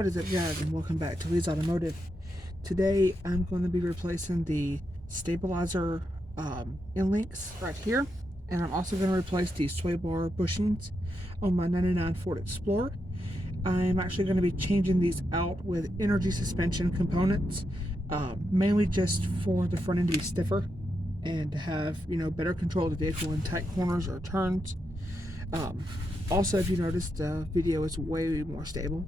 What is it, guys, and welcome back to Lee's Automotive. Today I'm going to be replacing the stabilizer end links right here, and I'm also going to replace the sway bar bushings on my 99 Ford Explorer. I'm actually going to be changing these out with energy suspension components, mainly just for the front end to be stiffer and to have, better control of the vehicle in tight corners or turns. Also, if you noticed, the video is way more stable.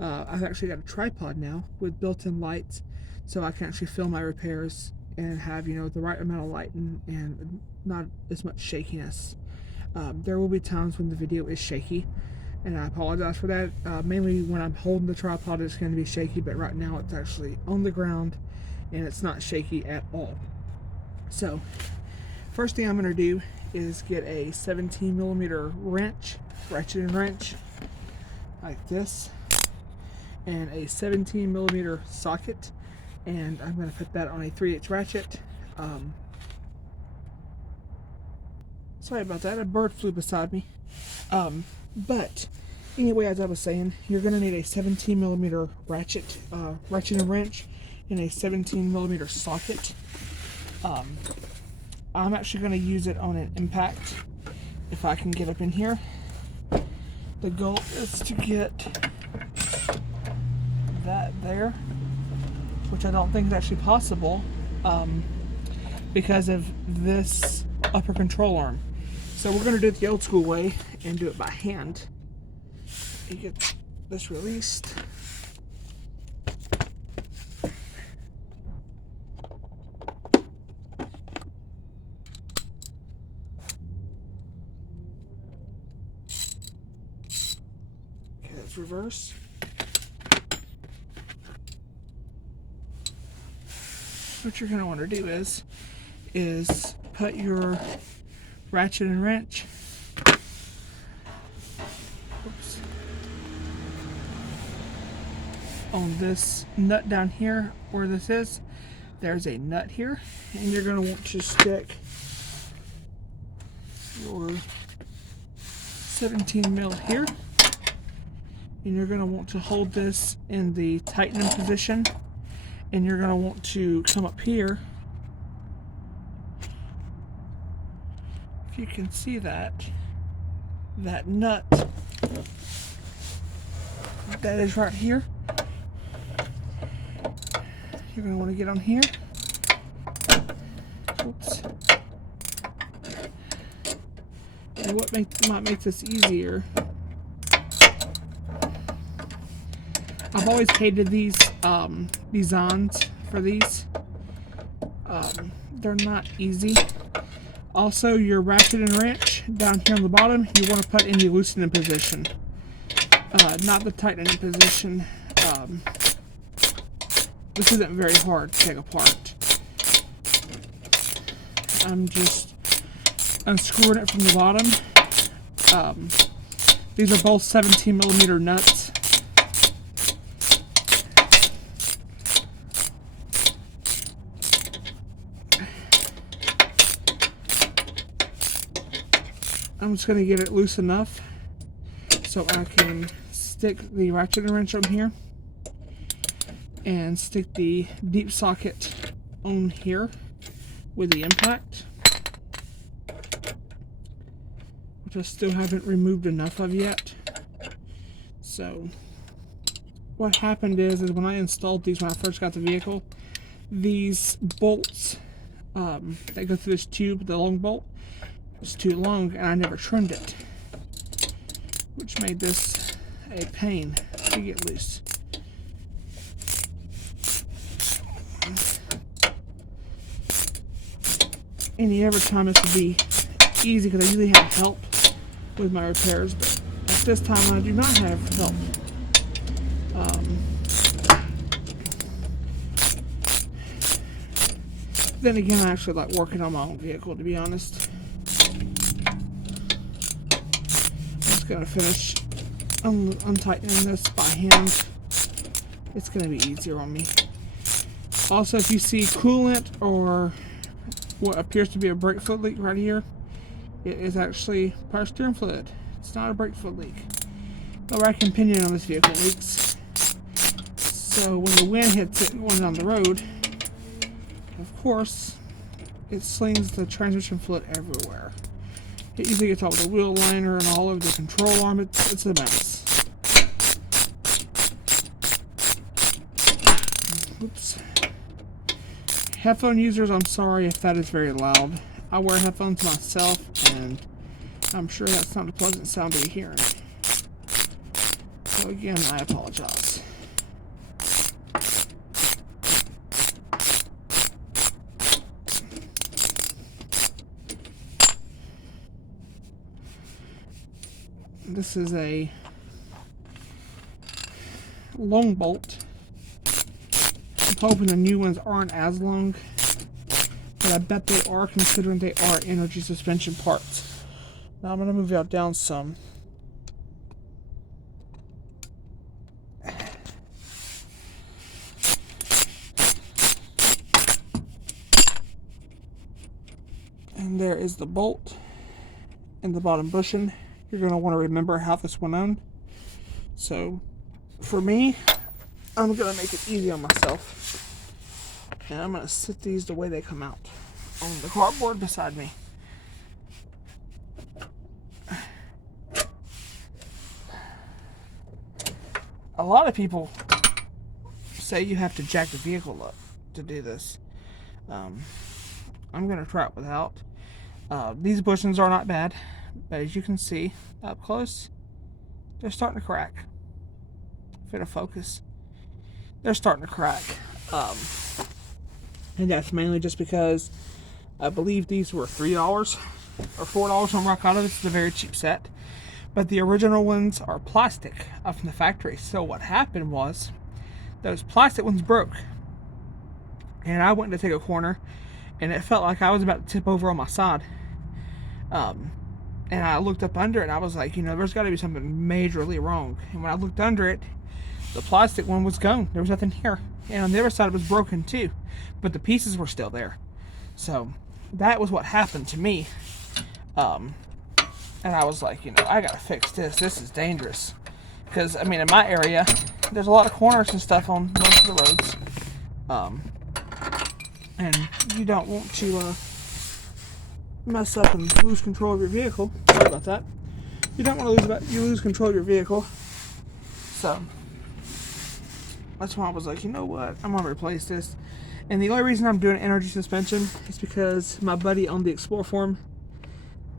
I've actually got a tripod now with built-in lights, so I can actually film my repairs and have, the right amount of lighting and not as much shakiness. There will be times when the video is shaky, and I apologize for that. Mainly when I'm holding the tripod, it's going to be shaky, but right now it's actually on the ground and it's not shaky at all. So, first thing I'm going to do is get a 17mm wrench, ratchet and wrench, like this, and a 17mm socket, and I'm going to put that on a 3/8 ratchet. Sorry about that, a bird flew beside me. But anyway, as I was saying, you're going to need a 17mm ratchet and wrench, and a 17mm socket. I'm actually going to use it on an impact if I can get up in here. The goal is to get that there, which I don't think is actually possible because of this upper control arm. So we're going to do it the old school way and do it by hand. You get this released. Okay, let's reverse. What you're going to want to do is put your ratchet and wrench on this nut down here where this is. There's a nut here, and you're going to want to stick your 17mm here, and you're going to want to hold this in the tightening position, and you're going to want to come up here. If you can see that nut that is right here, you're going to want to get on here. Oops. And what might make this easier, I've always hated these designs for these. They're not easy. Also, your ratchet and wrench down here on the bottom, you want to put in the loosening position, not the tightening position. This isn't very hard to take apart. I'm just unscrewing it from the bottom. These are both 17mm nuts. I'm just going to get it loose enough so I can stick the ratchet and wrench on here and stick the deep socket on here with the impact, which I still haven't removed enough of yet. So what happened is when I installed these when I first got the vehicle, these bolts that go through this tube, the long bolt, was too long, and I never trimmed it, which made this a pain to get loose. Any other time this would be easy because I usually have help with my repairs, but at this time I do not have help. Then again, I actually like working on my own vehicle, to be honest. Gonna finish untightening this by hand. It's gonna be easier on me. Also, if you see coolant or what appears to be a brake fluid leak right here, it is actually power steering fluid. It's not a brake fluid leak. The rack and pinion on this vehicle leaks. So when the wind hits it going down the road, of course, it slings the transmission fluid everywhere. It usually gets all over the wheel liner and all over the control arm. It's a mess. Oops. Headphone users, I'm sorry if that is very loud. I wear headphones myself, and I'm sure that's not a pleasant sound to be hearing. So again, I apologize. This is a long bolt. I'm hoping the new ones aren't as long, but I bet they are, considering they are energy suspension parts. Now I'm going to move out down some. And there is the bolt and the bottom bushing. You're going to want to remember how this went on. So for me, I'm going to make it easy on myself. And I'm going to sit these the way they come out on the cardboard beside me. A lot of people say you have to jack the vehicle up to do this. I'm going to try it without. These bushings are not bad, but as you can see up close, they're starting to crack. If it'll focus, they're starting to crack. And that's mainly just because I believe these were $3 or $4 from Rock Auto. This is a very cheap set. But the original ones are plastic up from the factory. So what happened was, those plastic ones broke. And I went to take a corner, and it felt like I was about to tip over on my side. And I looked up under it, and I was like, there's got to be something majorly wrong. And when I looked under it, the plastic one was gone. There was nothing here. And on the other side, it was broken too. But the pieces were still there. So that was what happened to me. And I was like, I got to fix this. This is dangerous. Because, in my area, there's a lot of corners and stuff on most of the roads. And you don't want to mess up and lose control of your vehicle. Sorry about that. You don't want to lose control of your vehicle. So that's why I was like, you know what? I'm going to replace this. And the only reason I'm doing energy suspension is because my buddy on the Explore forum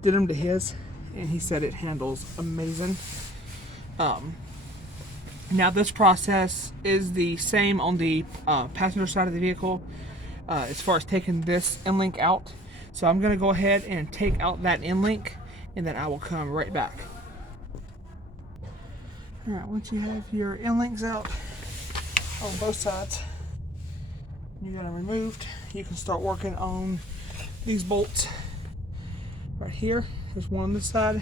did them to his, and he said it handles amazing. Now this process is the same on the passenger side of the vehicle as far as taking this end link out. So I'm going to go ahead and take out that end link, and then I will come right back. Alright, once you have your end links out on both sides, you got them removed, you can start working on these bolts right here. There's one on this side,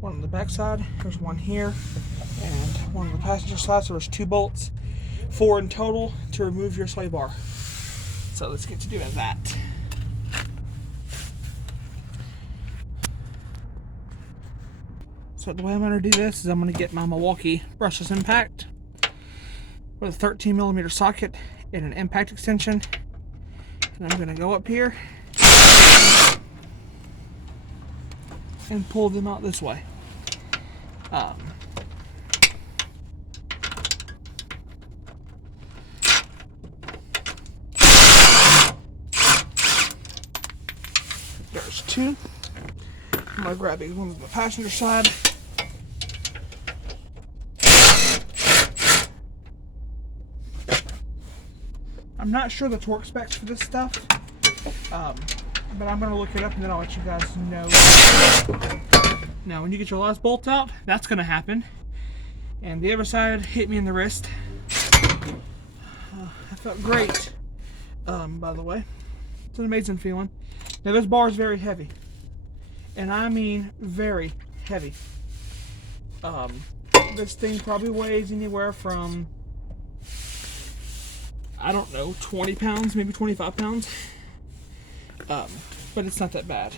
one on the back side, there's one here, and one on the passenger side. So there's 2 bolts, 4 in total to remove your sway bar. So let's get to doing that. So the way I'm going to do this is I'm going to get my Milwaukee brushless impact with a 13mm socket and an impact extension. And I'm going to go up here and pull them out this way. There's 2. I'm going to grab these ones on the passenger side. I'm not sure the torque specs for this stuff, but I'm going to look it up and then I'll let you guys know. Now, when you get your last bolt out, that's going to happen. And the other side hit me in the wrist. That felt great, by the way. It's an amazing feeling. Now, this bar is very heavy. And I mean very heavy. This thing probably weighs anywhere from, I don't know, 20 pounds, maybe 25 pounds. But it's not that bad.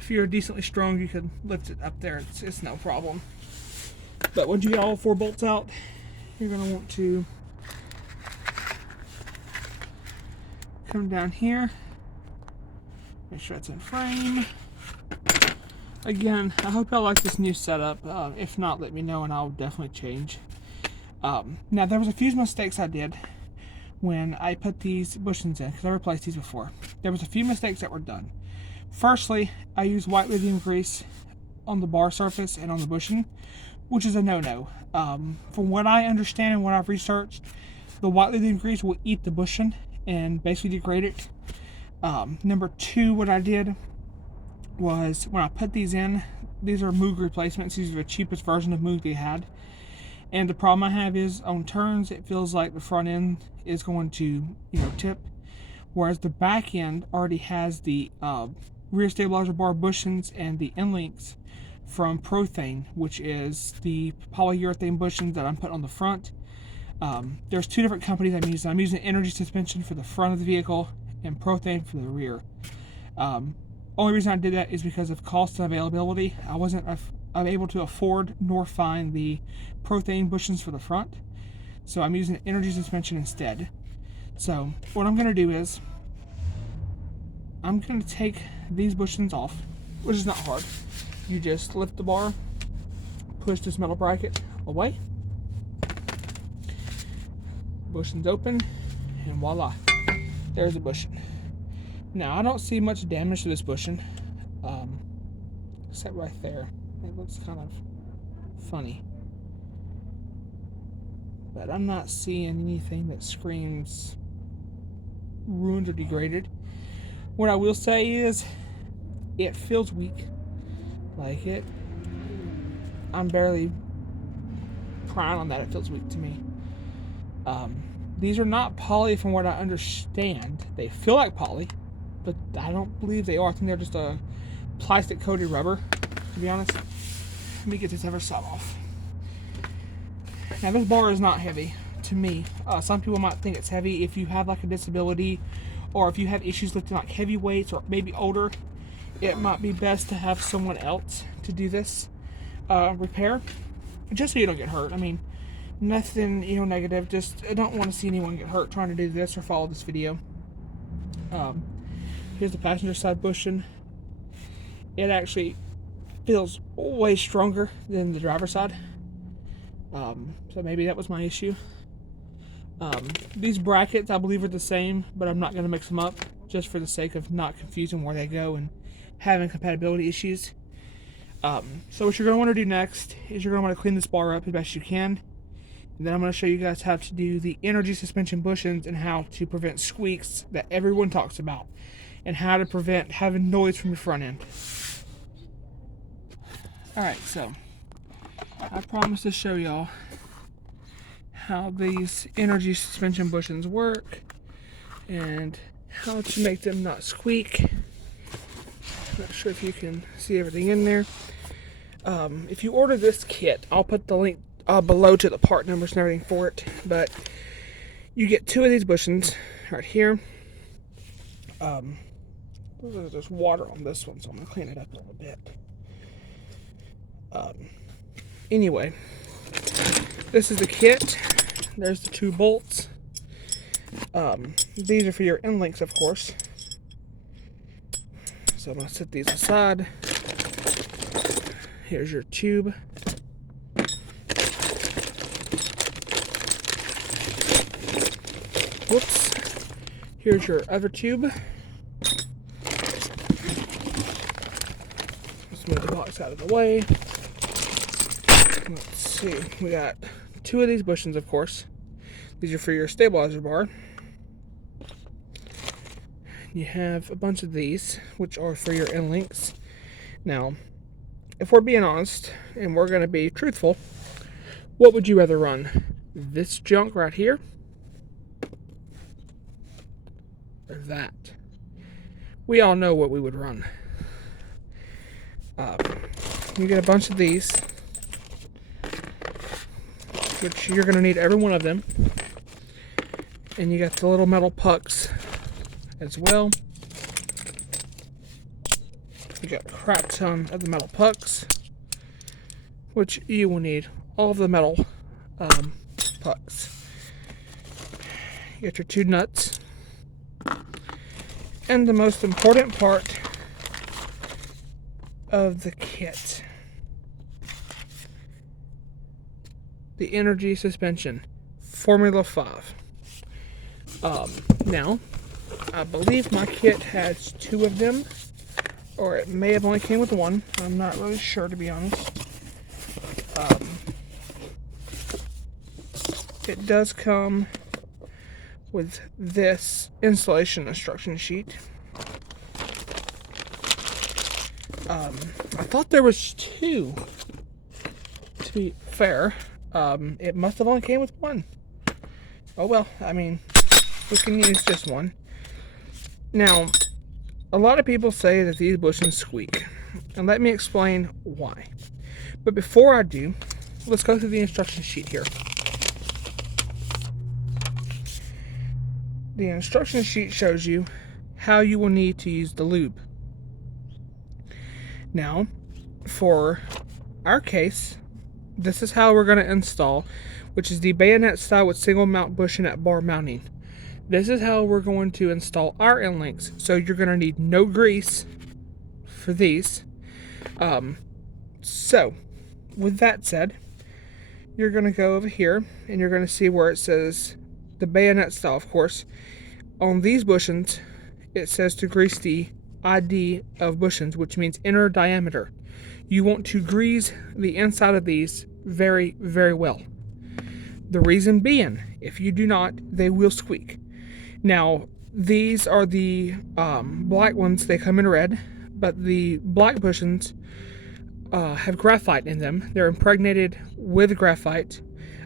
If you're decently strong, you could lift it up there. It's no problem. But once you get all 4 bolts out, you're going to want to come down here, make sure it's in frame. Again, I hope y'all like this new setup. If not, let me know and I'll definitely change. Now, there was a few mistakes I did when I put these bushings in, because I replaced these before. There was a few mistakes that were done. Firstly, I used white lithium grease on the bar surface and on the bushing, which is a no-no. From what I understand and what I've researched, the white lithium grease will eat the bushing and basically degrade it. Number 2, what I did was when I put these in, these are Moog replacements. These are the cheapest version of Moog they had. And the problem I have is on turns, it feels like the front end is going to, tip. Whereas the back end already has the rear stabilizer bar bushings and the end links from Prothane, which is the polyurethane bushings that I'm putting on the front. There's 2 different companies I'm using. I'm using Energy Suspension for the front of the vehicle and Prothane for the rear. Only reason I did that is because of cost and availability. I wasn't able to afford nor find the Prothane bushings for the front, so I'm using Energy Suspension instead. So what I'm going to do is I'm going to take these bushings off, which is not hard. You just lift the bar, push this metal bracket away, bushings open, and voila, there's a bushing. Now, I don't see much damage to this bushing, except right there. It looks kind of funny. But I'm not seeing anything that screams ruined or degraded. What I will say is, it feels weak. Like it, I'm barely crying on that. It feels weak to me. These are not poly from what I understand. They feel like poly, but I don't believe they are. I think they're just a plastic coated rubber, to be honest. Let me get this other side off. Now, this bar is not heavy to me. Some people might think it's heavy. If you have like a disability, or if you have issues lifting like heavy weights, or maybe older, it might be best to have someone else to do this repair, just so you don't get hurt. I mean, nothing, negative. Just, I don't want to see anyone get hurt trying to do this or follow this video. Here's the passenger side bushing. It actually feels way stronger than the driver's side. So maybe that was my issue. These brackets, I believe, are the same, but I'm not going to mix them up just for the sake of not confusing where they go and having compatibility issues. So what you're going to want to do next is you're going to want to clean this bar up as best you can. And then I'm going to show you guys how to do the energy suspension bushings and how to prevent squeaks that everyone talks about, and how to prevent having noise from your front end. Alright, so I promised to show y'all how these energy suspension bushings work and how to make them not squeak. Not sure if you can see everything in there. If you order this kit, I'll put the link below to the part numbers and everything for it, but you get 2 of these bushings right here. There's water on this one, so I'm going to clean it up a little bit. Anyway, this is the kit. There's the 2 bolts. These are for your end links, of course. So I'm going to set these aside. Here's your tube. Whoops. Here's your other tube. Let's move the box out of the way. Let's see. We got 2 of these bushings, of course. These are for your stabilizer bar. You have a bunch of these, which are for your end links. Now, if we're being honest, and we're going to be truthful, what would you rather run? This junk right here? Or that? We all know what we would run. You get a bunch of these, which you're going to need every one of them. And you got the little metal pucks as well. You got a crap ton of the metal pucks, which you will need all of the metal pucks. You got your 2 nuts. And the most important part of the kit, the energy suspension, Formula 5. Now, I believe my kit has 2 of them, or it may have only came with 1. I'm not really sure, to be honest. It does come with this installation instruction sheet. I thought there was 2. To be fair, it must have only came with 1. Oh well, I mean, we can use just 1. Now, a lot of people say that these bushings squeak, and let me explain why. But before I do, let's go through the instruction sheet here. The instruction sheet shows you how you will need to use the lube. Now, for our case, this is how we're going to install, which is the bayonet style with single mount bushing at bar mounting. This is how we're going to install our end links. So you're going to need no grease for these. So, with that said, you're going to go over here and you're going to see where it says the bayonet style, of course. On these bushings, it says to grease the ID of bushings, which means inner diameter. You want to grease the inside of these very, very well. The reason being, if you do not, they will squeak. Now, these are the black ones. They come in red, but the black bushings have graphite in them. They're impregnated with graphite.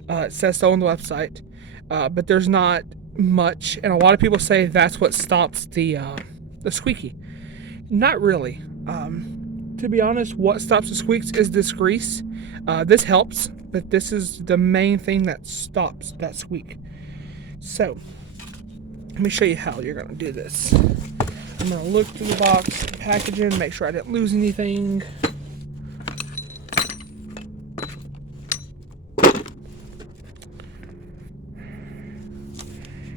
It says so on the website, but there's not much, and a lot of people say that's what stops the squeaky. Not really. To be honest, what stops the squeaks is this grease. This helps, but this is the main thing that stops that squeak. So, let me show you how you're going to do this. I'm going to look through the box, packaging, make sure I didn't lose anything.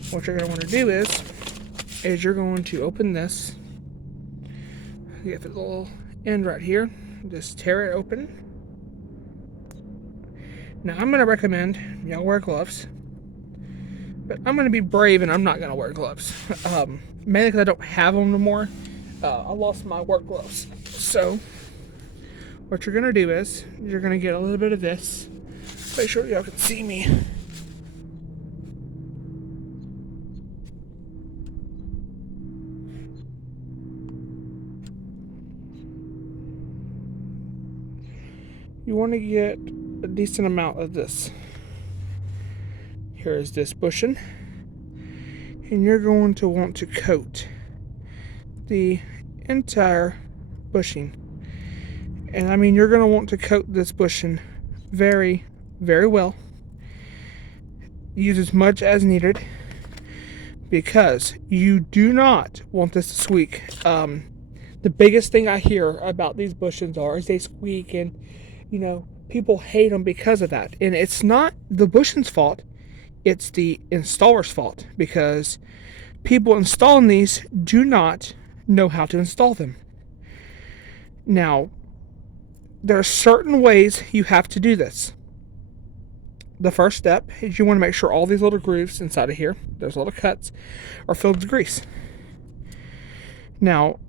What you're going to want to do is you're going to open this. You have a little end right here. Just tear it open. Now I'm going to recommend y'all wear gloves, but I'm going to be brave and I'm not going to wear gloves. Mainly because I don't have them anymore. I lost my work gloves. So what you're going to do is you're going to get a little bit of this. Make sure y'all can see me. You want to get a decent amount of this. Here is this bushing, and you're going to want to coat the entire bushing. And I mean, you're going to want to coat this bushing very, very well. Use as much as needed, because you do not want this to squeak. The biggest thing I hear about these bushings is they squeak, and you know, people hate them because of that. And it's not the bushing's fault, it's the installer's fault, because people installing these do not know how to install them. Now, there are certain ways you have to do this. The first step is you want to make sure all these little grooves inside of here, those little cuts, are filled with grease. Now,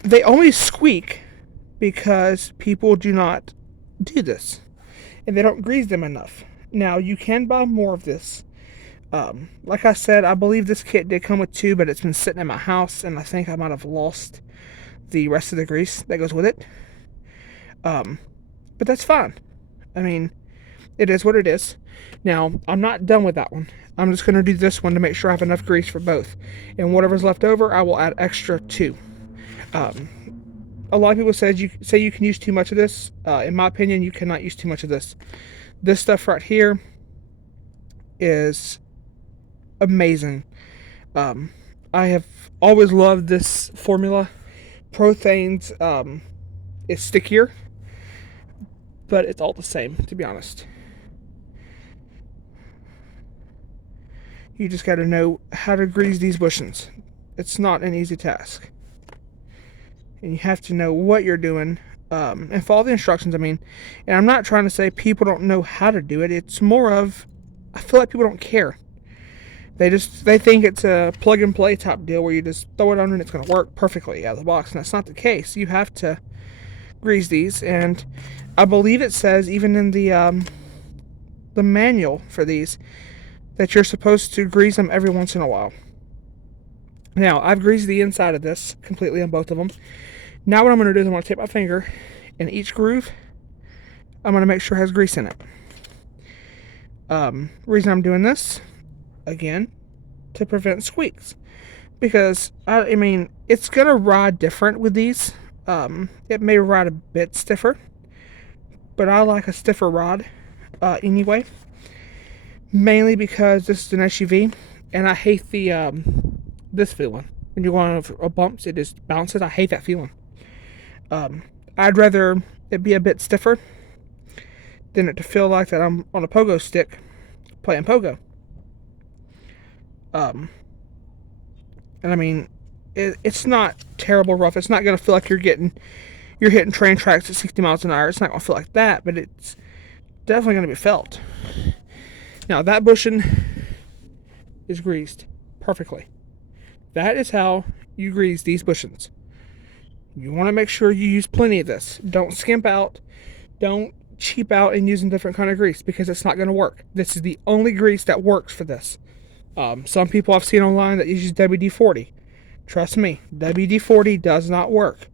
they only squeak because people do not do this, and they don't grease them enough. Now, you can buy more of this. Like I said, I believe this kit did come with 2, but it's been sitting in my house, and I think I might have lost the rest of the grease that goes with it. But that's fine. I mean, it is what it is. Now, I'm not done with that one. I'm just going to do this one to make sure I have enough grease for both. And whatever's left over, I will add extra to. A lot of people say you can use too much of this. In my opinion, you cannot use too much of this. This stuff right here is amazing. I have always loved this formula. Prothano's is stickier, but it's all the same, to be honest. You just got to know how to grease these bushings. It's not an easy task. And you have to know what you're doing and follow the instructions. I mean, and I'm not trying to say people don't know how to do it. It's more of, I feel like people don't care. They think it's a plug and play type deal where you just throw it on and it's going to work perfectly out of the box. And that's not the case. You have to grease these, and I believe it says even in the manual for these that you're supposed to grease them every once in a while. Now, I've greased the inside of this completely on both of them. Now what I'm going to do is I'm going to take my finger, and each groove I'm going to make sure it has grease in it. Reason I'm doing this, again, to prevent squeaks, because I mean it's gonna ride different with these. It may ride a bit stiffer, but I like a stiffer rod anyway, mainly because this is an SUV and I hate the this feeling when you go on a bumps. It just bounces. I hate that feeling. I'd rather it be a bit stiffer than it to feel like that I'm on a pogo stick playing pogo. And I mean, it's not terrible rough. It's not going to feel like you're hitting train tracks at 60 miles an hour. It's not going to feel like that, but it's definitely going to be felt. Now, that bushing is greased perfectly. That is how you grease these bushings. You want to make sure you use plenty of this. Don't skimp out. Don't cheap out in using different kind of grease, because it's not going to work. This is the only grease that works for this. Some people I've seen online that uses WD-40. Trust me, WD-40 does not work.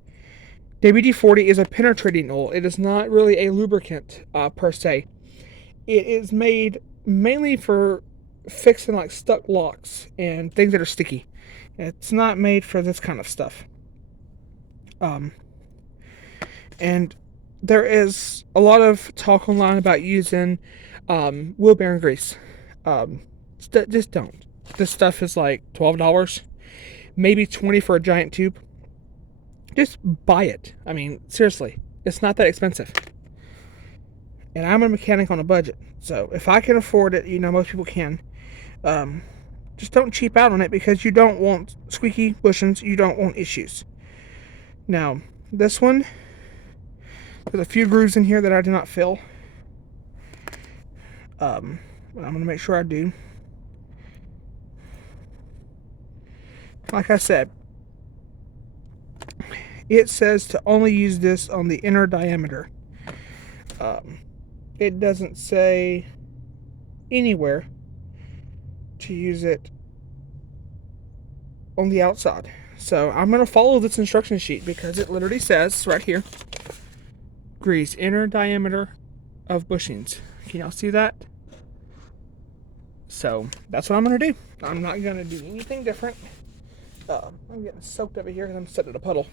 WD-40 is a penetrating oil. It is not really a lubricant per se. It is made mainly for fixing like stuck locks and things that are sticky. It's not made for this kind of stuff. And there is a lot of talk online about using wheel bearing grease. Just don't. This stuff is like $12, maybe $20 for a giant tube. Just buy it. I mean, seriously, it's not that expensive. And I'm a mechanic on a budget, so if I can afford it, most people can. Just don't cheap out on it, because you don't want squeaky bushings. You don't want issues. Now, this one, there's a few grooves in here that I did not fill. I'm going to make sure I do. Like I said, it says to only use this on the inner diameter. It doesn't say anywhere to use it on the outside. So I'm going to follow this instruction sheet, because it literally says right here, grease inner diameter of bushings. Can y'all see that? So that's what I'm going to do. I'm not going to do anything different. I'm getting soaked over here because I'm sitting in a puddle.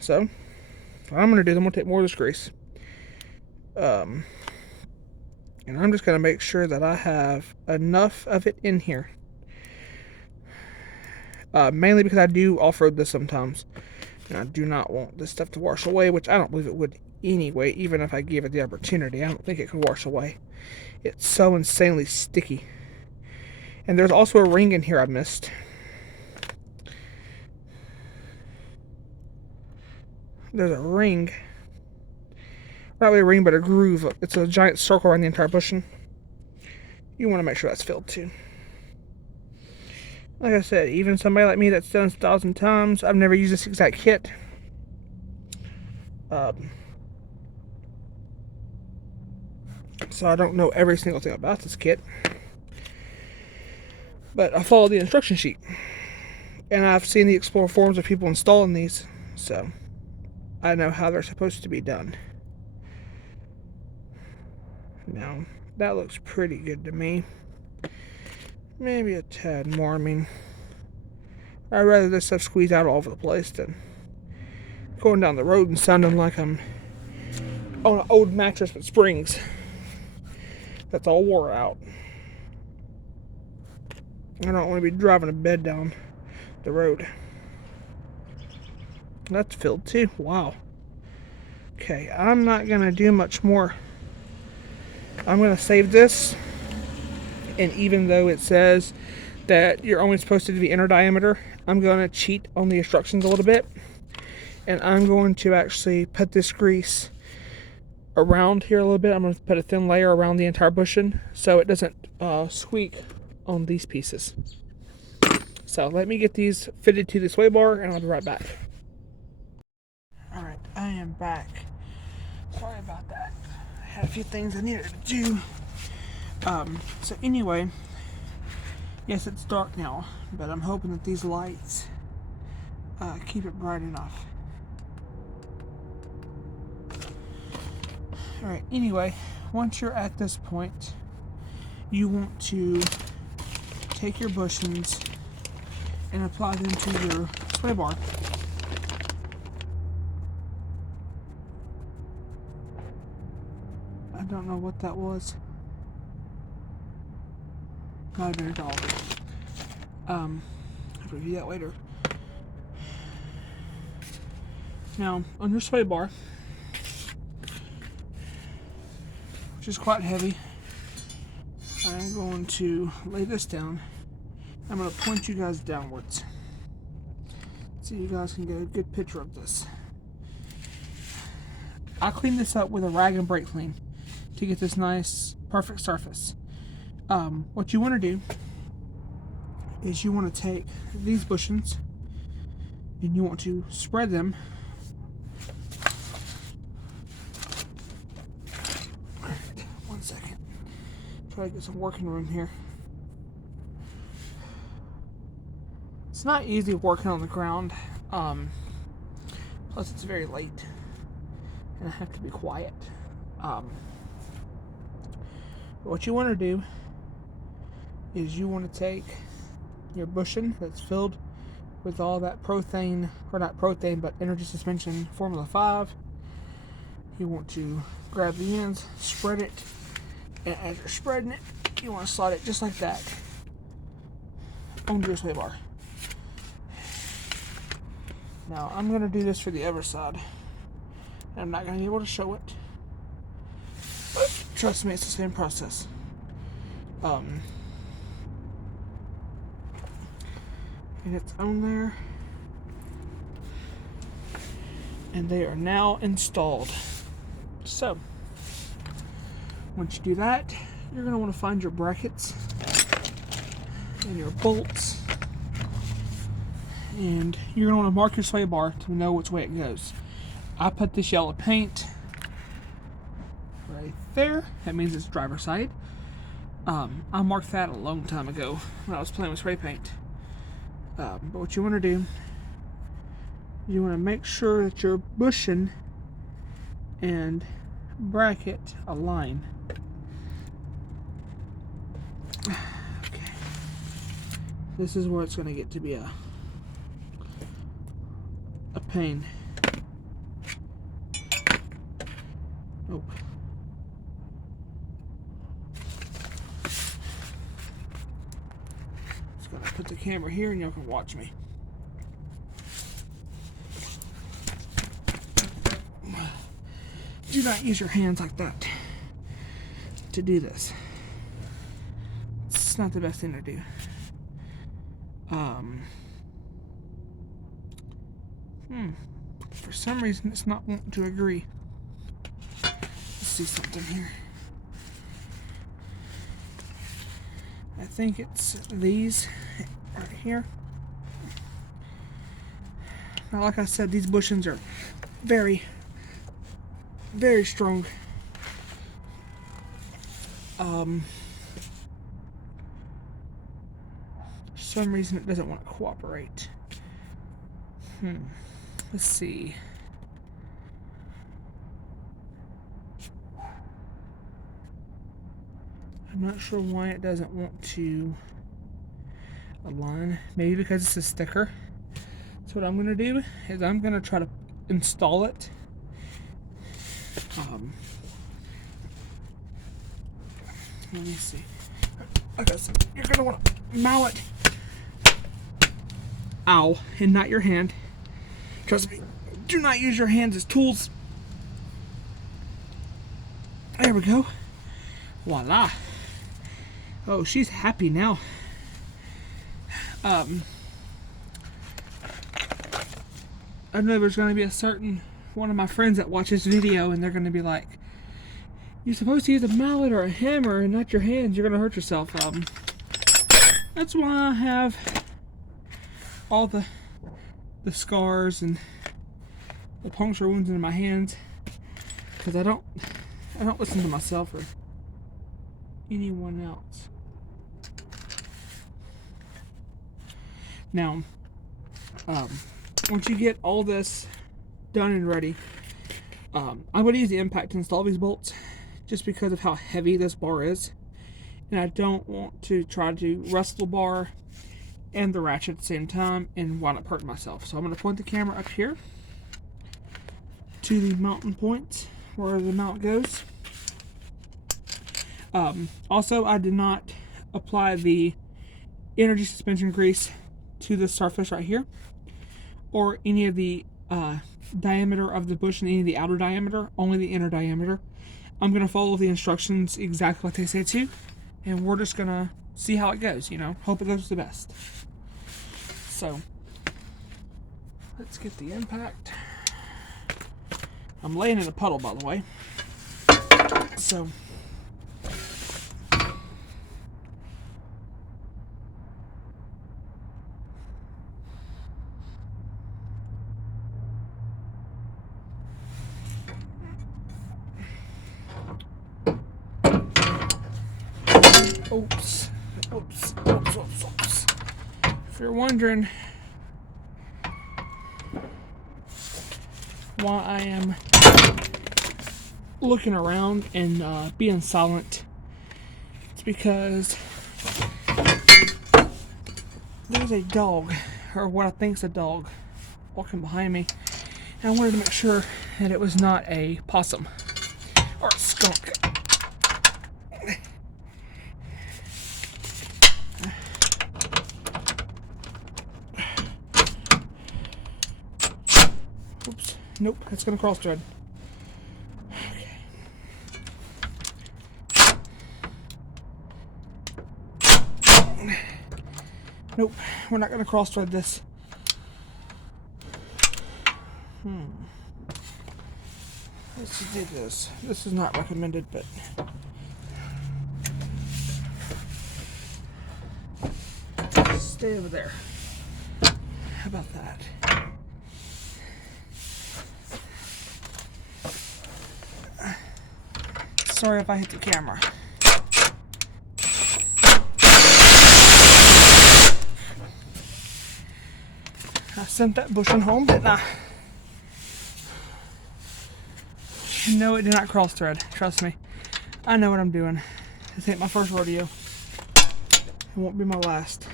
So what I'm going to do is I'm going to take more of this grease. And I'm just going to make sure that I have enough of it in here. Mainly because I do off-road this sometimes. And I do not want this stuff to wash away, which I don't believe it would anyway, even if I gave it the opportunity. I don't think it could wash away. It's so insanely sticky. And there's also a ring in here I missed. There's a ring. Not really a ring, but a groove. It's a giant circle around the entire bushing. You want to make sure that's filled too. Like I said, even somebody like me that's done this 1,000 times, I've never used this exact kit. So I don't know every single thing about this kit. But I followed the instruction sheet. And I've seen the Explorer forums of people installing these. So I know how they're supposed to be done. Now, that looks pretty good to me. Maybe a tad more. I mean, I'd rather this stuff squeeze out all over the place than going down the road and sounding like I'm on an old mattress with springs that's all wore out. I don't want to be driving a bed down the road. That's filled too. Wow. Okay, I'm not going to do much more. I'm going to save this And even though it says that you're only supposed to do the inner diameter, I'm going to cheat on the instructions a little bit. And I'm going to actually put this grease around here a little bit. I'm going to put a thin layer around the entire bushing so it doesn't squeak on these pieces. So let me get these fitted to the sway bar and I'll be right back. Alright, I am back. Sorry about that. I had a few things I needed to do. So anyway, yes, it's dark now, but I'm hoping that these lights keep it bright enough. Alright, anyway, once you're at this point, you want to take your bushings and apply them to your sway bar. I don't know what that was. Might have been a dog. I'll review that later. Now, on your sway bar, which is quite heavy, I'm going to lay this down. I'm going to point you guys downwards so you guys can get a good picture of this. I clean this up with a rag and brake clean to get this nice, perfect surface. What you want to do is you want to take these bushings and you want to spread them. Alright, 1 second. Try to get some working room here. It's not easy working on the ground. Plus it's very late and I have to be quiet. What you want to do is you want to take your bushing that's filled with all that prothane, or not prothane, but energy suspension formula 5. You want to grab the ends, spread it, and as you're spreading it, you want to slide it just like that onto your sway bar. Now I'm going to do this for the other side. I'm not going to be able to show it, but trust me, it's the same process. And it's on there, and they are now installed. So once you do that, you're going to want to find your brackets and your bolts, and you're going to want to mark your sway bar to know which way it goes. I put this yellow paint right there. That means it's driver's side. I marked that a long time ago when I was playing with spray paint. But what you want to do, you want to make sure that your bushing and bracket align. Okay. This is where it's going to get to be a pain. Oh. Just gonna put the camera here and y'all can watch me. Do not use your hands like that to do this. It's not the best thing to do. For some reason it's not wanting to agree. Let's see something here. I think it's these right here. Now, like I said, these bushings are very, very strong. For some reason it doesn't want to cooperate. Let's see. I'm not sure why it doesn't want to align. Maybe because it's a sticker. So what I'm going to do is I'm going to try to install it. Let me see. Okay, so you're going to want to mount it. Ow, and not your hand. Trust me, do not use your hands as tools. There we go. Voila. Oh, she's happy now. I know there's going to be a certain one of my friends that watches this video, and they're going to be like, "You're supposed to use a mallet or a hammer and not your hands. You're going to hurt yourself." That's why I have all the scars and the puncture wounds in my hands, because I don't listen to myself or anyone else. Now, once you get all this done and ready, I'm going to use the impact to install these bolts, just because of how heavy this bar is, and I don't want to try to wrestle the bar and the ratchet at the same time and wind up hurting myself. So I'm going to point the camera up here to the mounting point where the mount goes. Also, I did not apply the energy suspension grease to the surface right here, or any of the diameter of the bush and any of the outer diameter, only the inner diameter. I'm going to follow the instructions exactly like they say to, and we're just going to see how it goes, you know, hope it goes the best. So, let's get the impact. I'm laying in a puddle, by the way. So, oops. If you're wondering why I am looking around and being silent, it's because there's a dog, or what I think's a dog, walking behind me, and I wanted to make sure that it was not a possum or a skunk. Oops. Nope, that's gonna cross thread. Okay. Nope, we're not gonna cross thread this. Let's do this. This is not recommended, but stay over there. How about that? Sorry if I hit the camera. I sent that bushing home, didn't I? No, it did not cross thread. Trust me. I know what I'm doing. This ain't my first rodeo. It won't be my last.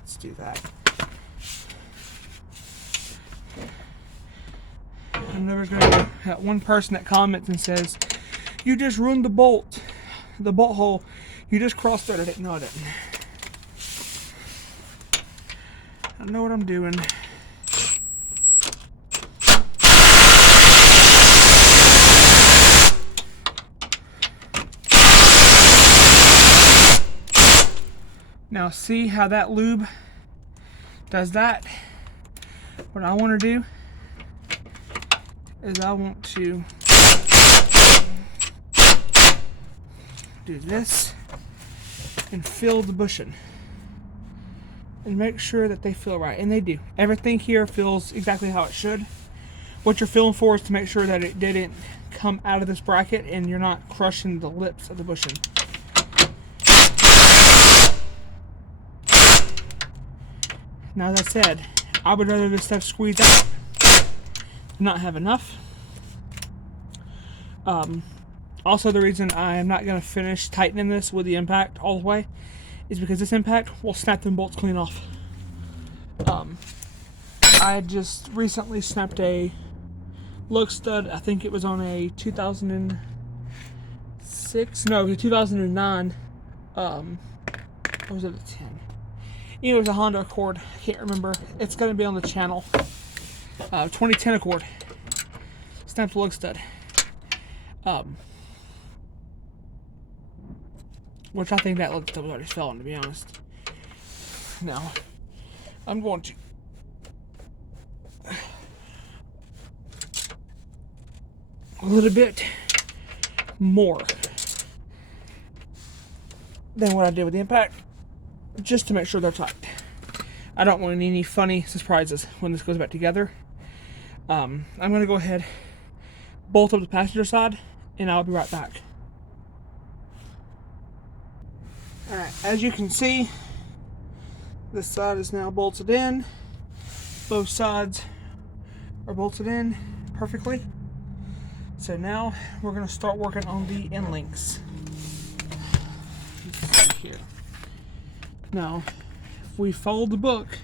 Let's do that. I know there's going to be that one person that comments and says, "You just ruined the bolt hole. You just cross-threaded it." No, I didn't. I know what I'm doing. Now see how that lube does that? What I want to do is I want to do this and fill the bushing and make sure that they feel right, and they do. Everything here feels exactly how it should. What you're feeling for is to make sure that it didn't come out of this bracket and you're not crushing the lips of the bushing. Now, as I said, I would rather this stuff squeeze out than not have enough. Also, the reason I am not going to finish tightening this with the impact all the way is because this impact will snap them bolts clean off. I just recently snapped a lug stud. I think it was on a 2006, no, 2009. Or was it a 10? It was a Honda Accord. I can't remember. It's going to be on the channel. 2010 Accord. Snapped lug stud. which I think that looks that was already filling, to be honest. Now, I'm going to a little bit more than what I did with the impact, just to make sure they're tight. I don't want any funny surprises when this goes back together. I'm going to go ahead, bolt up the passenger side, and I'll be right back. Alright, as you can see, this side is now bolted in. Both sides are bolted in perfectly. So now we're going to start working on the end links. Here. Now, if we follow the book,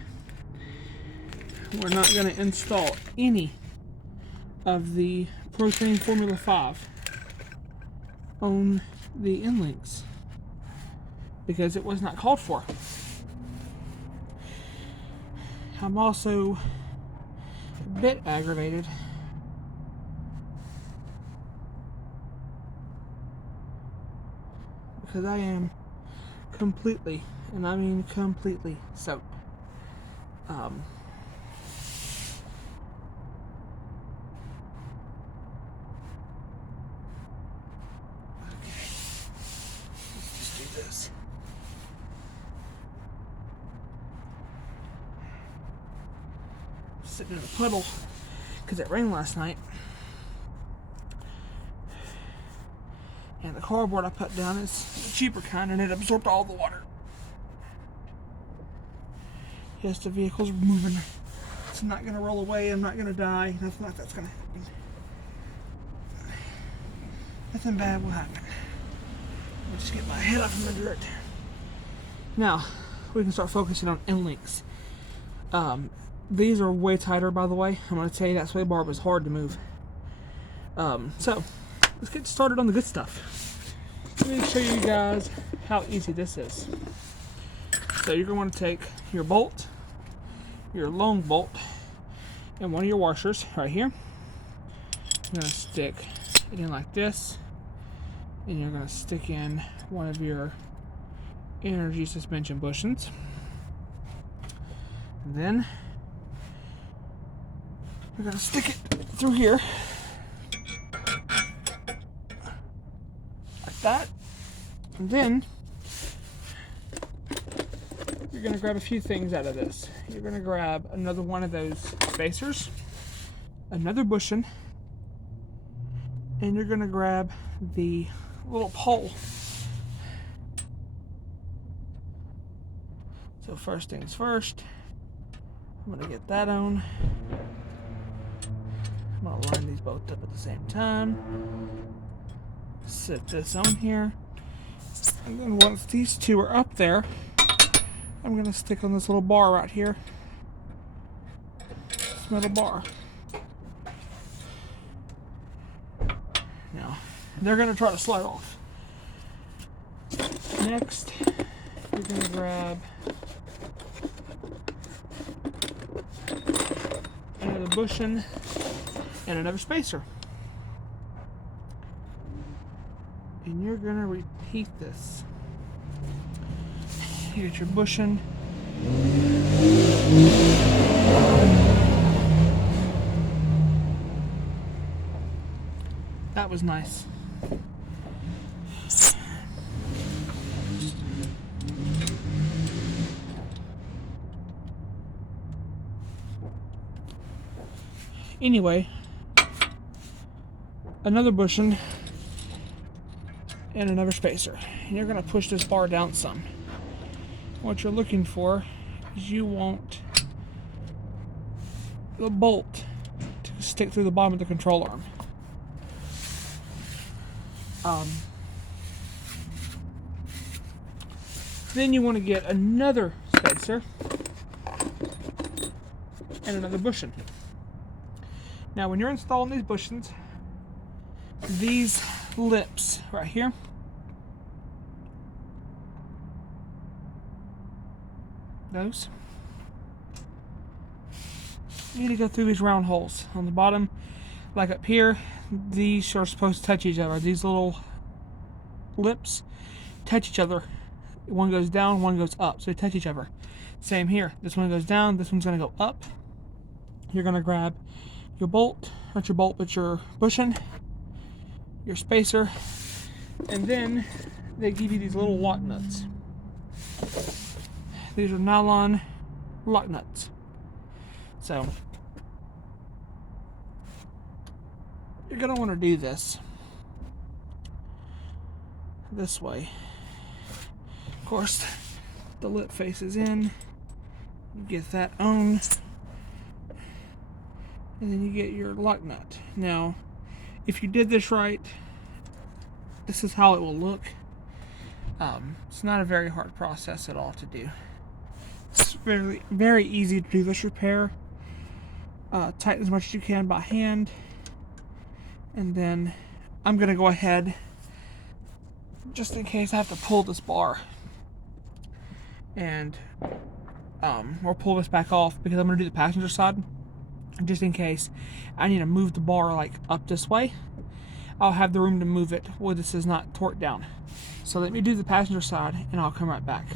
we're not going to install any of the Propane Formula 5 on the end links because it was not called for. I'm also a bit aggravated because I am completely, and I mean completely, soaked. Okay. Let's just do this. Sitting in a puddle because it rained last night. And the cardboard I put down is the cheaper kind, and it absorbed all the water. Yes, the vehicle's moving. It's not going to roll away. I'm not going to die. Nothing like that's going to happen. Nothing bad will happen. I'll just get my head up from under it. Now, we can start focusing on end links. These are way tighter, by the way. I'm going to tell you that sway bar was hard to move. So, let's get started on the good stuff. Let me show you guys how easy this is. So you're going to want to take your bolt, your long bolt, and one of your washers right here. You're going to stick it in like this, and you're going to stick in one of your energy suspension bushings. And then you're going to stick it through here like that, and then you're going to grab a few things out of this. You're going to grab another one of those spacers, another bushing, and you're going to grab the little pole. So first things first, I'm going to get that on. I'm going to line these both up at the same time. Set this on here. And then once these two are up there, I'm going to stick on this little bar right here. This metal bar. Now, they're going to try to slide off. Next, you're going to grab another bushing and another spacer. And you're going to repeat this. You get your bushing. That was nice. Anyway, another bushing and another spacer. And you're going to push this bar down some. What you're looking for is you want the bolt to stick through the bottom of the control arm. Then you want to get another spacer and another bushing. Now when you're installing these bushings, these lips right here, those, you need to go through these round holes on the bottom. Like up here, these are supposed to touch each other. These little lips touch each other. One goes down, one goes up, so they touch each other. Same here. This one goes down, this one's going to go up. You're going to grab your bolt, not your bolt, but your bushing, your spacer, and then they give you these little lock nuts. These are nylon lock nuts. So you're going to want to do this way. Of course, the lip faces in. You get that on, and then you get your lock nut. Now, if you did this right, this is how it will look. It's not a very hard process at all to do. It's very, very easy to do this repair. Tighten as much as you can by hand, and then I'm gonna go ahead, just in case I have to pull this bar, and or pull this back off, because I'm gonna do the passenger side. Just in case I need to move the bar like up this way, I'll have the room to move it where this is not torqued down. So let me do the passenger side and I'll come right back.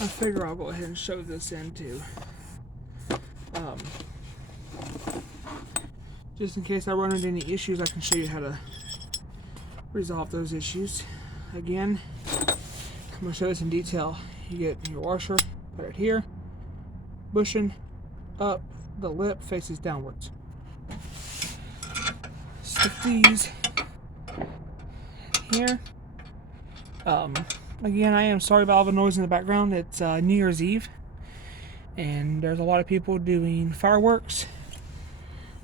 I figure I'll go ahead and show this in too. Just in case I run into any issues, I can show you how to resolve those issues. Again, I'm going to show this in detail. You get your washer, put it here, bushing up, the lip faces downwards. Stick these here. Again, I am sorry about all the noise in the background. It's New Year's Eve, and there's a lot of people doing fireworks.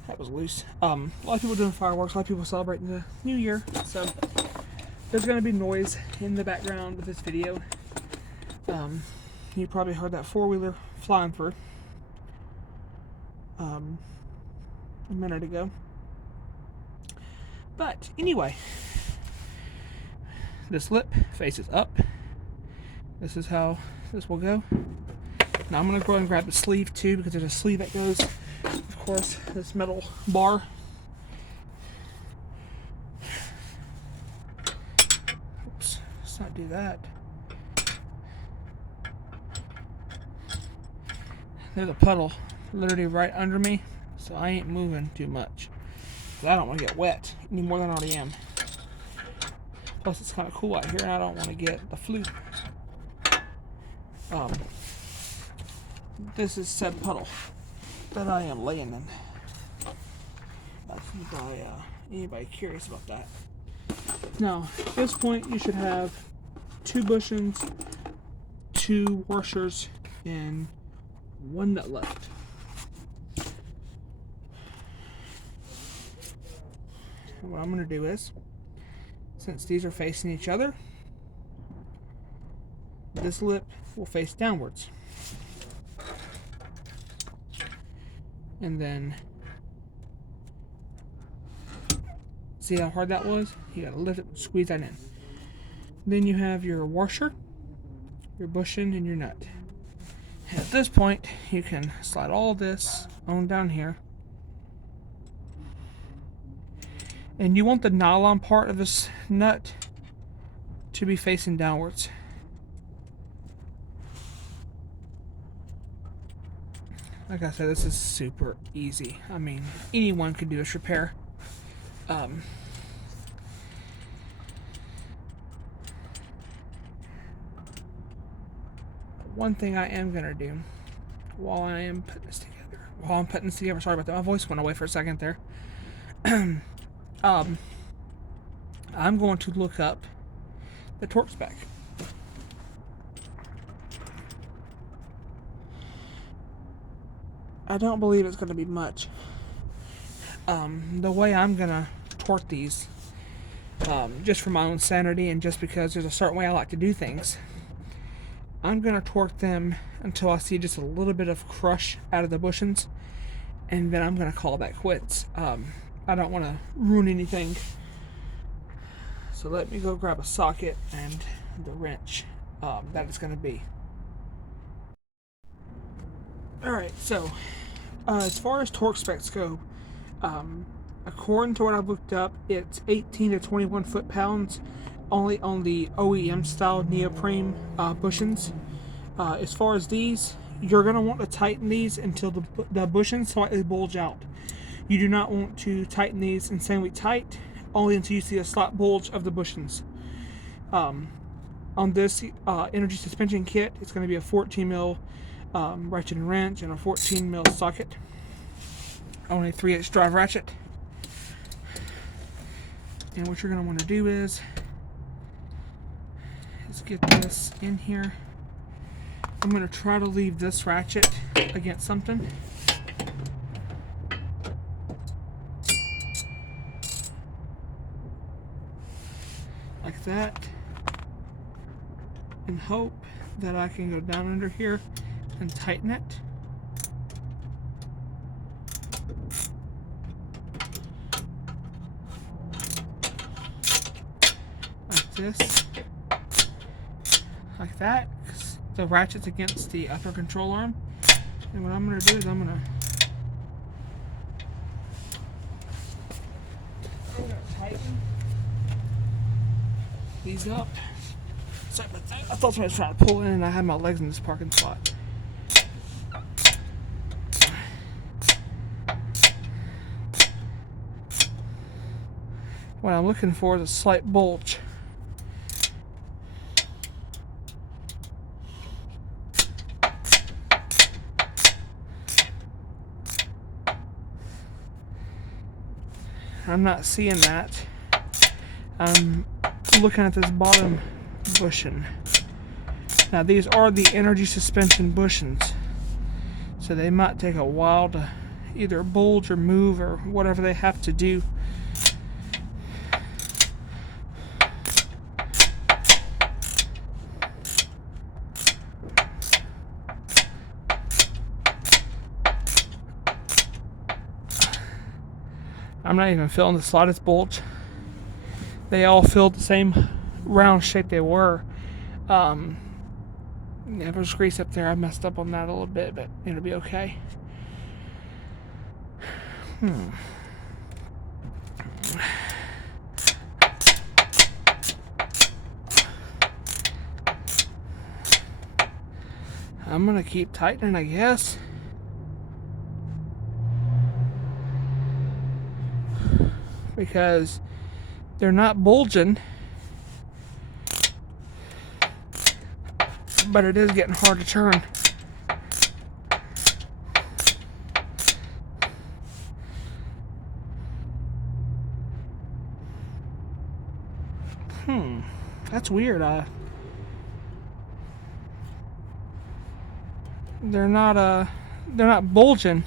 That was loose. A lot of people doing fireworks, a lot of people celebrating the New Year, so there's going to be noise in the background of this video. You probably heard that four-wheeler flying through a minute ago. But anyway, this lip faces up. This is how this will go. Now I'm going to go ahead and grab the sleeve too, because there's a sleeve that goes, of course, this metal bar. Oops, let's not do that. There's a puddle literally right under me, so I ain't moving too much. I don't want to get wet any more than I already am. Plus, it's kind of cool out here, and I don't want to get the flu. This is said puddle that I am laying in. If anybody curious about that. Now, at this point, you should have 2 bushings, 2 washers, and 1 nut left. What I'm going to do is, since these are facing each other, this lip will face downwards. And then, see how hard that was? You got to lift it and squeeze that in. Then you have your washer, your bushing, and your nut. And at this point, you can slide all this on down here. And you want the nylon part of this nut to be facing downwards. Like I said, this is super easy. I mean, anyone could do this repair. One thing I am going to do while I'm putting this together, sorry about that, my voice went away for a second there. I'm going to look up the torque spec. I don't believe it's going to be much. The way I'm going to torque these, just for my own sanity and just because there's a certain way I like to do things, I'm going to torque them until I see just a little bit of crush out of the bushings, and then I'm going to call that quits. I don't want to ruin anything. So let me go grab a socket and the wrench that it's going to be. Alright, so as far as torque specs go, according to what I've looked up, it's 18 to 21 foot-pounds only on the OEM style neoprene bushings. As far as these, you're going to want to tighten these until the bushings slightly bulge out. You do not want to tighten these insanely tight, only until you see a slight bulge of the bushings. On this energy suspension kit, it's going to be a 14 mil ratchet and wrench and a 14 mil socket on a 3/8 drive ratchet. And what you're going to want to do is get this in here. I'm going to try to leave this ratchet against something. Like that. And hope that I can go down under here and tighten it. Like this. Like that. The ratchet's against the upper control arm. And what I'm going to do is I'm going to tighten these up. Sorry about that. I thought somebody was trying to pull in and I had my legs in this parking spot. What I'm looking for is a slight bulge. I'm not seeing that. I'm looking at this bottom bushing. Now these are the energy suspension bushings, so they might take a while to either bulge or move or whatever they have to do. I'm not even feeling the slightest bulge. They all feel the same round shape they were. Yeah, there's grease up there. I messed up on that a little bit, but it'll be okay. I'm gonna keep tightening, I guess. Because they're not bulging, but it is getting hard to turn. That's weird. They're not bulging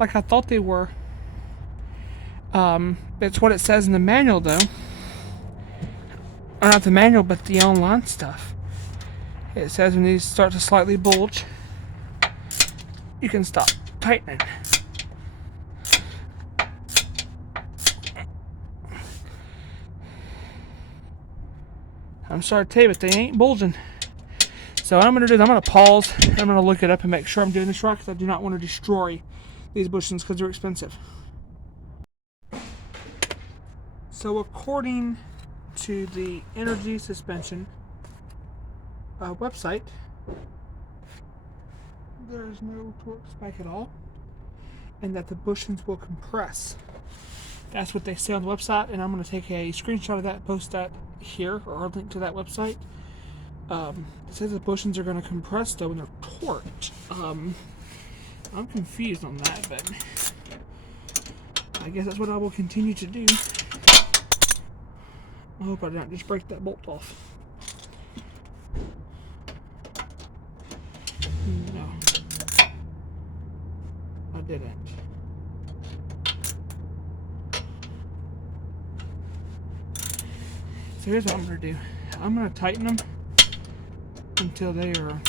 like I thought they were. It's what it says in the manual, though. Or not the manual, but the online stuff. It says when these start to slightly bulge, you can stop tightening. I'm sorry to tell you, but they ain't bulging. So what I'm going to do is I'm going to pause. I'm going to look it up and make sure I'm doing this right, because I do not want to destroy these bushings because they're expensive. So according to the energy suspension website, there's no torque spike at all, and that the bushings will compress. That's what they say on the website, and I'm going to take a screenshot of that, post that here, or a link to that website. It says the bushings are going to compress though when they're torqued. I'm confused on that, but I guess that's what I will continue to do. I hope I don't just break that bolt off. No, I didn't. So here's what I'm going to do. I'm going to tighten them until they are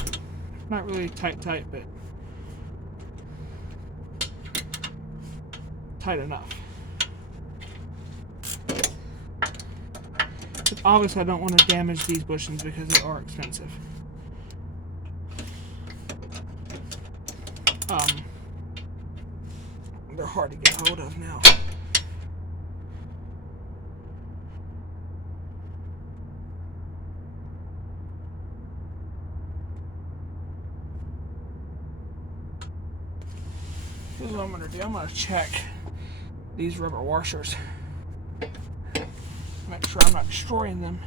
not really tight, but tight enough. But obviously I don't want to damage these bushings because they are expensive. They're hard to get a hold of now. Here's what I'm going to do. I'm going to check these rubber washers. Make sure I'm not destroying them,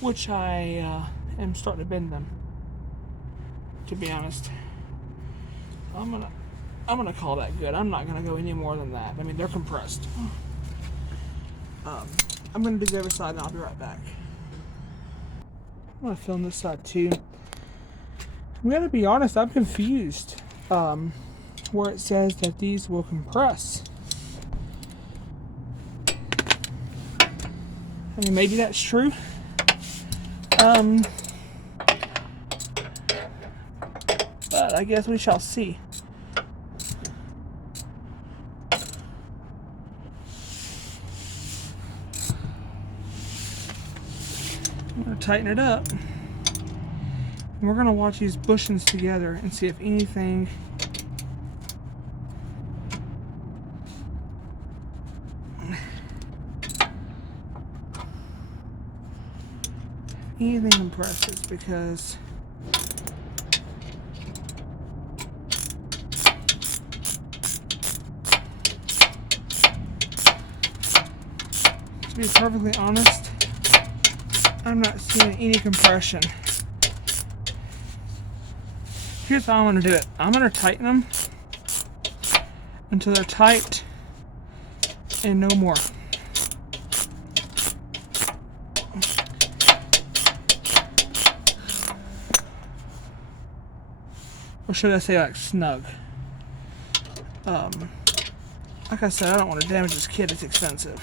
which I am starting to bend them, to be honest. I'm gonna call that good. I'm not gonna go any more than that. I mean, they're compressed. I'm gonna do the other side and I'll be right back. I'm gonna film this side too. I'm gonna be honest, I'm confused. Where it says that these will compress. I mean, maybe that's true. But I guess we shall see. I'm going to tighten it up. And we're going to watch these bushings together and see if anything compresses, because to be perfectly honest, I'm not seeing any compression. Here's how I'm going to do it. I'm going to tighten them until they're tight and no more. Or should I say like snug? Like I said, I don't want to damage this kit. It's expensive.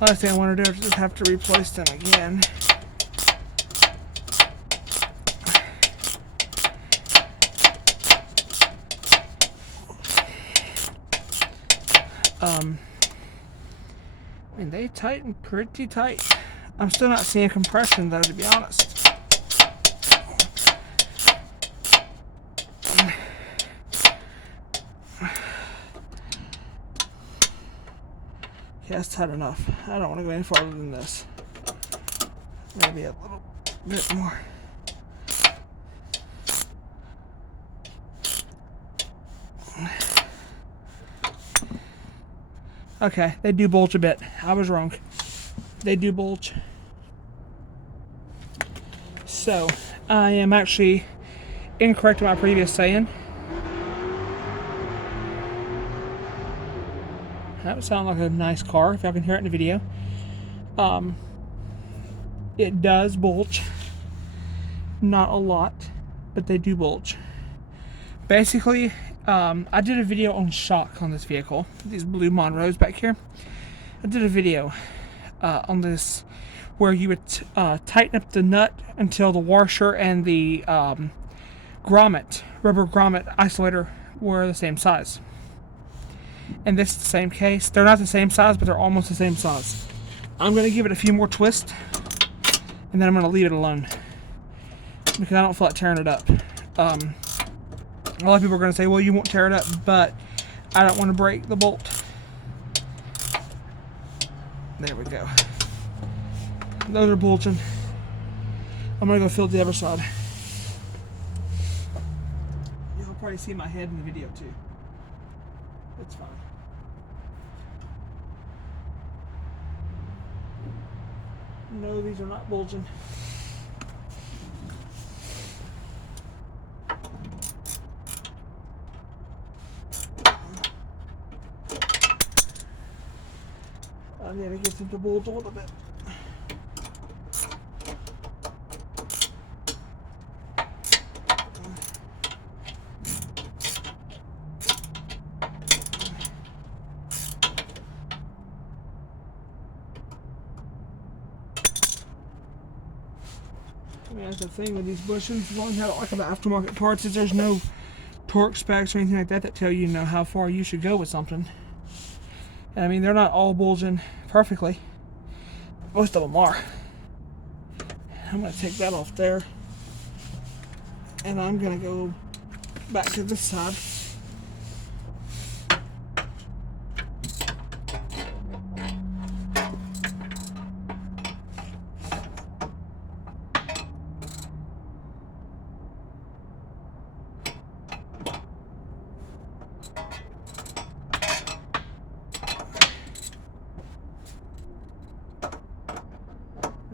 Last thing I want to do is just have to replace them again. I mean, they tighten pretty tight. I'm still not seeing compression though, to be honest. Yeah, that's tight enough. I don't want to go any farther than this. Maybe a little bit more. Okay, they do bulge a bit. I was wrong. They do bulge. So, I am actually incorrect in my previous saying. That would sound like a nice car if y'all can hear it in the video. It does bulge. Not a lot, but they do bulge. Basically, I did a video on shock on this vehicle. These blue Monroes back here. I did a video on this where you would tighten up the nut until the washer and the grommet, rubber grommet isolator, were the same size. And this is the same case. They're not the same size, but they're almost the same size. I'm going to give it a few more twists, and then I'm going to leave it alone, because I don't feel like tearing it up. A lot of people are going to say, well, you won't tear it up, but I don't want to break the bolt. There we go. Those are bulging. I'm going to go fill the other side. You'll probably see my head in the video too. It's fine. No, these are not bulging. I need to get them to bulge a little bit. I mean, that's the thing with these bushings. One have like the aftermarket parts is there's no torque specs or anything like that tell you, how far you should go with something. And I mean, they're not all bulging perfectly. Most of them are. I'm going to take that off there. And I'm going to go back to this side.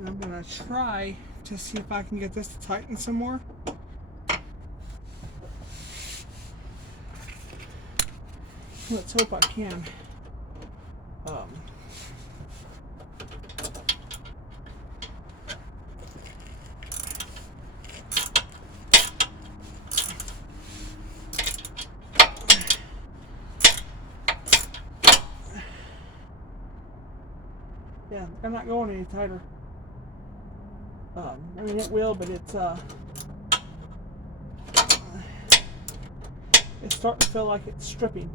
And I'm gonna try to see if I can get this to tighten some more. Let's hope I can. Yeah, I'm not going any tighter. I mean, it will, but it's starting to feel like it's stripping.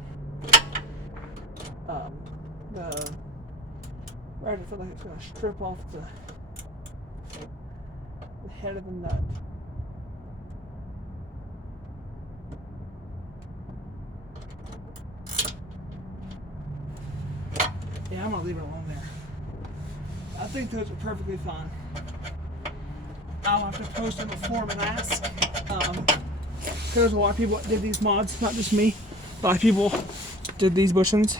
Right, I feel like it's going to strip off the head of the nut. Yeah, I'm going to leave it alone there. I think those are perfectly fine. I'll have to post on the forum and ask. There's a lot of people that did these mods, not just me. A lot of people did these bushings.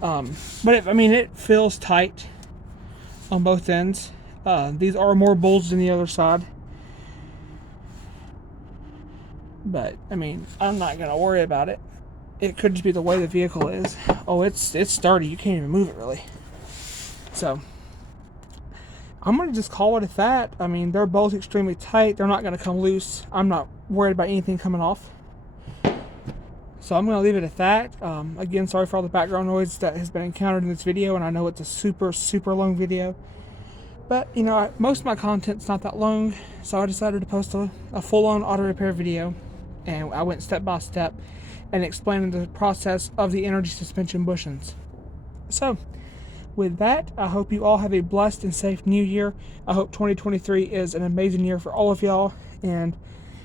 But it feels tight on both ends. These are more bulged than the other side. But, I'm not going to worry about it. It could just be the way the vehicle is. Oh, it's sturdy. You can't even move it, really. So, I'm going to just call it at that. They're both extremely tight. They're not going to come loose. I'm not worried about anything coming off. So I'm going to leave it at that. Again, sorry for all the background noise that has been encountered in this video, and I know it's a super, super long video. But, most of my content's not that long, so I decided to post a full-on auto repair video. And I went step by step and explained the process of the energy suspension bushings. So, with that, I hope you all have a blessed and safe new year. I hope 2023 is an amazing year for all of y'all, and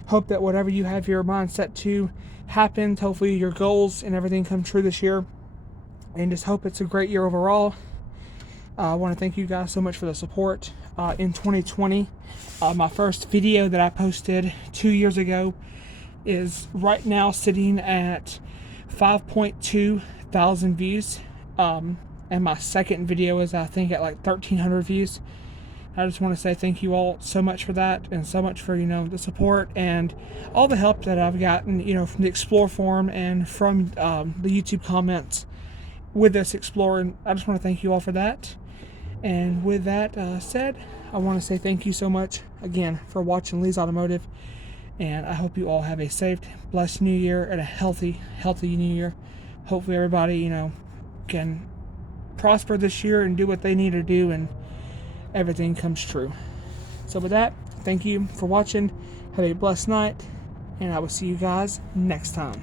hope that whatever you have your mind set to happens. Hopefully your goals and everything come true this year, and just hope it's a great year overall. I want to thank you guys so much for the support in 2020. My first video that I posted 2 years ago is right now sitting at 5.2 thousand views, and my second video is, I think, at like 1,300 views. I just want to say thank you all so much for that, and so much for, the support and all the help that I've gotten, from the Explore forum and from the YouTube comments with this Exploring. I just want to thank you all for that. And with that said, I want to say thank you so much again for watching Lee's Automotive, and I hope you all have a safe, blessed new year and a healthy new year. Hopefully everybody, can prosper this year and do what they need to do, and everything comes true. So with that, thank you for watching. Have a blessed night, and I will see you guys next time.